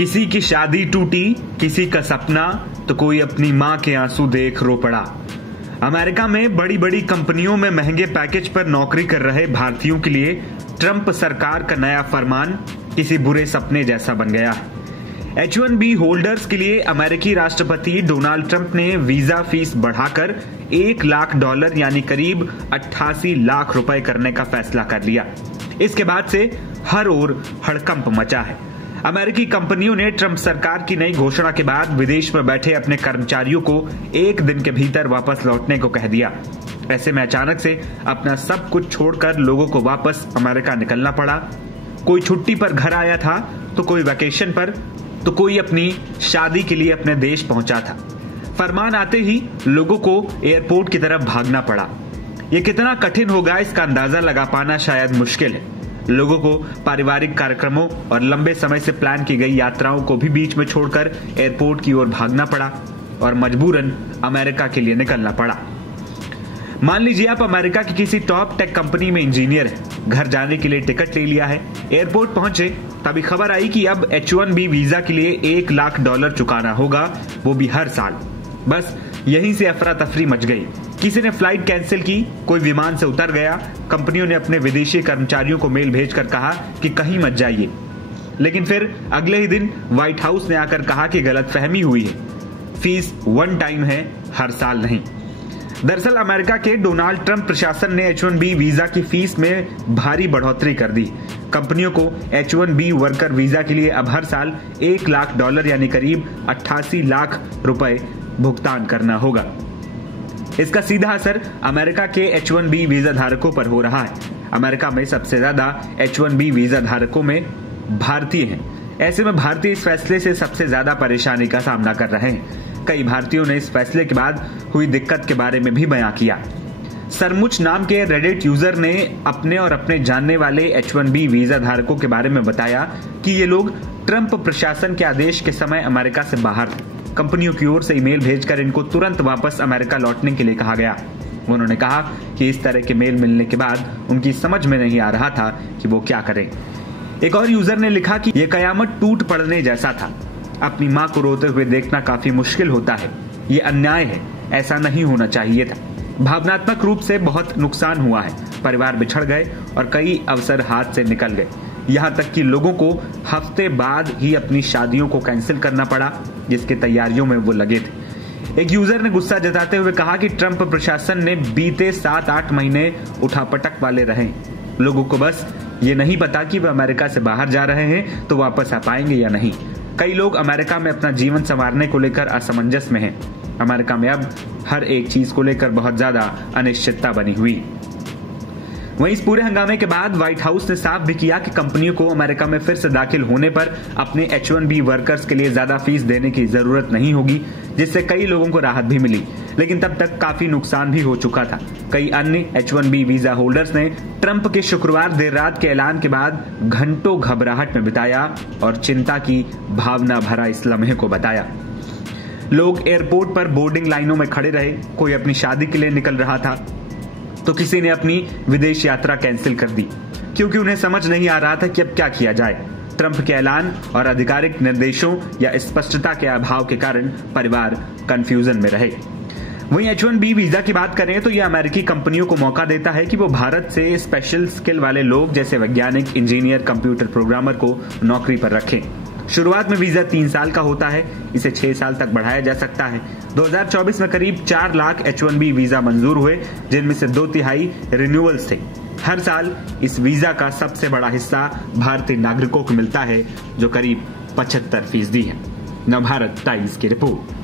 किसी की शादी टूटी, किसी का सपना, तो कोई अपनी माँ के आंसू देख रो पड़ा। अमेरिका में बड़ी बड़ी कंपनियों में महंगे पैकेज पर नौकरी कर रहे भारतीयों के लिए ट्रंप सरकार का नया फरमान किसी बुरे सपने जैसा बन गया। H-1B होल्डर्स के लिए अमेरिकी राष्ट्रपति डोनाल्ड ट्रंप ने वीजा फीस बढ़ाकर $1 लाख यानी करीब 88 लाख रुपए करने का फैसला कर लिया। इसके बाद से हर ओर हड़कंप मचा है। अमेरिकी कंपनियों ने ट्रंप सरकार की नई घोषणा के बाद विदेश में बैठे अपने कर्मचारियों को 1 दिन के भीतर वापस लौटने को कह दिया। ऐसे में अचानक से अपना सब कुछ छोड़कर लोगों को वापस अमेरिका निकलना पड़ा। कोई छुट्टी पर घर आया था, तो कोई वैकेशन पर, तो कोई अपनी शादी के लिए अपने देश पहुंचा था। फरमान आते ही लोगों को एयरपोर्ट की तरफ भागना पड़ा। यह कितना कठिन होगा इसका अंदाजा लगा पाना शायद मुश्किल है। लोगों को पारिवारिक कार्यक्रमों और लंबे समय से प्लान की गई यात्राओं को भी बीच में छोड़कर एयरपोर्ट की ओर भागना पड़ा और मजबूरन अमेरिका के लिए निकलना पड़ा। मान लीजिए आप अमेरिका की किसी टॉप टेक कंपनी में इंजीनियर हैं, घर जाने के लिए टिकट ले लिया है, एयरपोर्ट पहुंचे, तभी खबर आई कि अब H-1B वीजा के लिए $1 लाख चुकाना होगा, वो भी हर साल। बस यहीं से अफरा तफरी मच गई। किसी ने फ्लाइट कैंसिल की, कोई विमान से उतर गया। कंपनियों ने अपने विदेशी कर्मचारियों को मेल भेजकर कहा कि कहीं मत जाइए, लेकिन फिर अगले ही दिन व्हाइट हाउस ने आकर कहा कि गलतफहमी हुई है, फीस वन टाइम है, हर साल नहीं। दरअसल अमेरिका के डोनाल्ड ट्रंप प्रशासन ने H-1B वीजा की फीस में भारी बढ़ोतरी कर दी। कंपनियों को H-1B वर्कर वीजा के लिए अब हर साल $1 लाख यानी करीब 88 लाख रुपए भुगतान करना होगा। इसका सीधा असर अमेरिका के H-1B वीजा धारकों पर हो रहा है। अमेरिका में सबसे ज्यादा H-1B वीजा धारकों में भारतीय हैं। ऐसे में भारतीय इस फैसले से सबसे ज्यादा परेशानी का सामना कर रहे हैं। कई भारतीयों ने इस फैसले के बाद हुई दिक्कत के बारे में भी बयां किया। सरमुच नाम के रेडिट यूजर ने अपने और अपने जानने वाले H-1B वीजा धारकों के बारे में बताया कि ये लोग ट्रंप प्रशासन के आदेश के समय अमेरिका से बाहर थे। कंपनियों की ओर से ईमेल भेजकर इनको तुरंत वापस अमेरिका लौटने के लिए कहा गया। उन्होंने कहा कि इस तरह के मेल मिलने के बाद उनकी समझ में नहीं आ रहा था कि वो क्या करें। एक और यूजर ने लिखा कि यह कयामत टूट पड़ने जैसा था। अपनी माँ को रोते हुए देखना काफी मुश्किल होता है। ये अन्याय है, ऐसा नहीं होना चाहिए था। भावनात्मक रूप से बहुत नुकसान हुआ है। परिवार बिछड़ गए और कई अवसर हाथ से निकल गए। यहाँ तक कि लोगों को हफ्ते बाद ही अपनी शादियों को कैंसिल करना पड़ा, जिसकी तैयारियों में वो लगे थे। एक यूजर ने गुस्सा जताते हुए कहा कि ट्रंप प्रशासन ने बीते 7-8 महीने उठापटक वाले रहे। लोगों को बस ये नहीं पता कि वे अमेरिका से बाहर जा रहे हैं तो वापस आ पाएंगे या नहीं। कई लोग अमेरिका में अपना जीवन संवारने को लेकर असमंजस में हैं। अमेरिका में अब हर एक चीज को लेकर बहुत ज्यादा अनिश्चितता बनी हुई। वहीं इस पूरे हंगामे के बाद व्हाइट हाउस ने साफ भी किया कि कंपनियों को अमेरिका में फिर से दाखिल होने पर अपने H-1B वर्कर्स के लिए ज्यादा फीस देने की जरूरत नहीं होगी, जिससे कई लोगों को राहत भी मिली। लेकिन तब तक काफी नुकसान भी हो चुका था। कई अन्य H-1B वीजा होल्डर्स ने ट्रंप के शुक्रवार देर रात के ऐलान के बाद घंटों घबराहट में बिताया और चिंता की भावना भरा इस लम्हे को बताया। लोग एयरपोर्ट पर बोर्डिंग लाइनों में खड़े रहे। कोई अपनी शादी के लिए निकल रहा था, तो किसी ने अपनी विदेश यात्रा कैंसिल कर दी, क्योंकि उन्हें समझ नहीं आ रहा था कि अब क्या किया जाए। ट्रंप के ऐलान और आधिकारिक निर्देशों या स्पष्टता के अभाव के कारण परिवार कंफ्यूजन में रहे। वहीं H-1B वीजा की बात करें तो यह अमेरिकी कंपनियों को मौका देता है कि वो भारत से स्पेशल स्किल वाले लोग जैसे वैज्ञानिक, इंजीनियर, कंप्यूटर प्रोग्रामर को नौकरी पर रखें। शुरुआत में वीजा 3 साल का होता है, इसे 6 साल तक बढ़ाया जा सकता है। 2024 में करीब 4 लाख H-1B वीजा मंजूर हुए, जिनमें से 2/3 रिन्यूअल्स थे। हर साल इस वीजा का सबसे बड़ा हिस्सा भारतीय नागरिकों को मिलता है, जो करीब 75% है। नवभारत टाइम्स की रिपोर्ट।